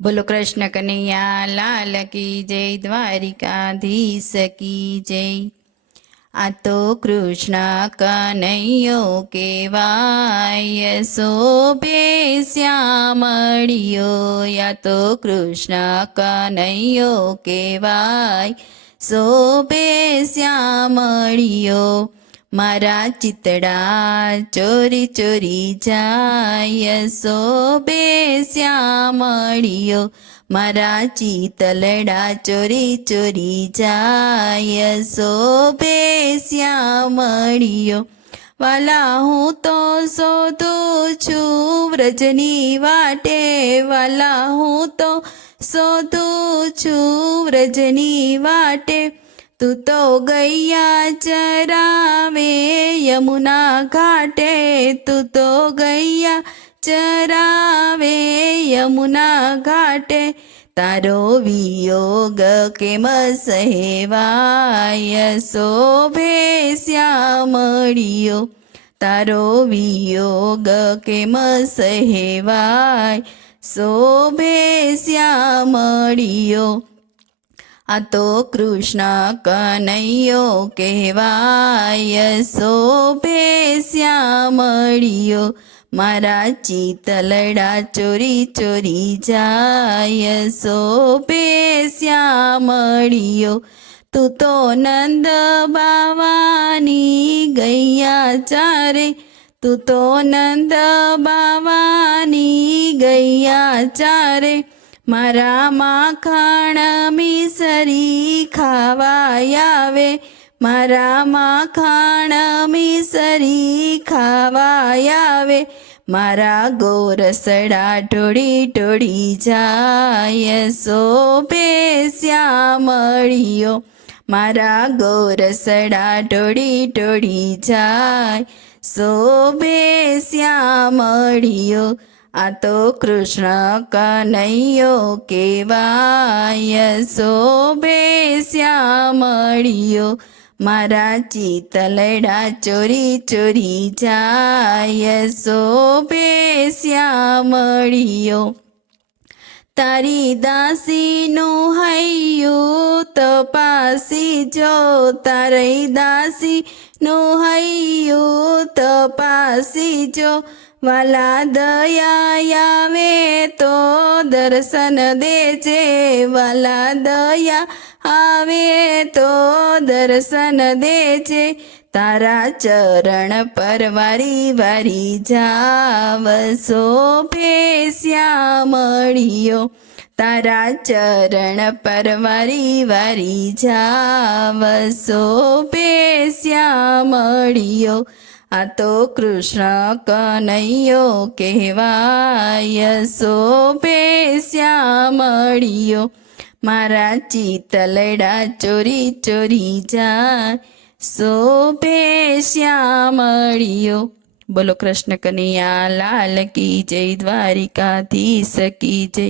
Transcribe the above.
બોલો કૃષ્ણ કનૈયા લાલ કી જય, દ્વારિકાધીશ કી જય। આ તો કૃષ્ણ કનૈયો કેવાય, શોભે શ્યામળિયો। આ તો કૃષ્ણ કનૈયો કેવાય, શોભે શ્યામળિયો। મારા ચિતડા ચોરી ચોરી જાય, શોભે શ્યામળિયો। મારા ચિતલડા ચોરી ચોરી જાય, શોભે શ્યામળિયો। વાલા હું તો શોધું છું વ્રજની વાટે, વાલા હું તો શોધું છું વ્રજની વાટે। તું તો ગૈયા ચરાવે યમુના ઘાટે, તું તો ગૈયા ચરાવે યમુના ઘાટે। તારો વિયોગ કેમ સહેવાય, શોભે શ્યામળિયો। તારો વિયોગ કેમ સહેવાય, શોભે શ્યામળિયો। આ તો કૃષ્ણ કનૈયો કહેવાય, શોભે શ્યામળિયો। મારા ચિતલડા ચોરી ચોરી જાય, શોભે શ્યામળિયો। તું તો નંદ બાવાની ગૈયા ચારે, તું તો નંદ બાવાની ગૈયા ચારે। મારા માખણ મિસરી ખાવા આવે, મારા માખણ મિસરી ખાવા આવે। મારા ગોરસડા ઢોળી ઢોળી જાય, શોભે શ્યામળિયો। મારા ગોરસડા ઢોળી ઢોળી જાય, શોભે શ્યામળિયો। આ તો કૃષ્ણ કનૈયો કેવાય, શોભે શ્યામળિયો। મારા ચિતલડા ચોરી ચોરી જાય, શોભે શ્યામળિયો। તારી દાસીનું હૈયું તપાસી જો, તારી દાસીનું હૈયું તપાસી જો। વાલા દયા આવે તો દર્શન દેજે, વાલા દયા આવે તો દર્શન દેજે। તારા ચરણ પર વારી વારી જાવ, શોભે શ્યામળિયો। તારા ચરણ પર વારી વારી જાવ, શોભે શ્યામળિયો। આ તો કૃષ્ણ કનૈયો કહેવાય, શોભે શ્યામળિયો। મારા ચિતલડા ચોરી ચોરી જાય, શોભે શ્યામળિયો। બોલો કૃષ્ણ કનૈયા લાલ કી જય, દ્વારિકાધીશ કી જય।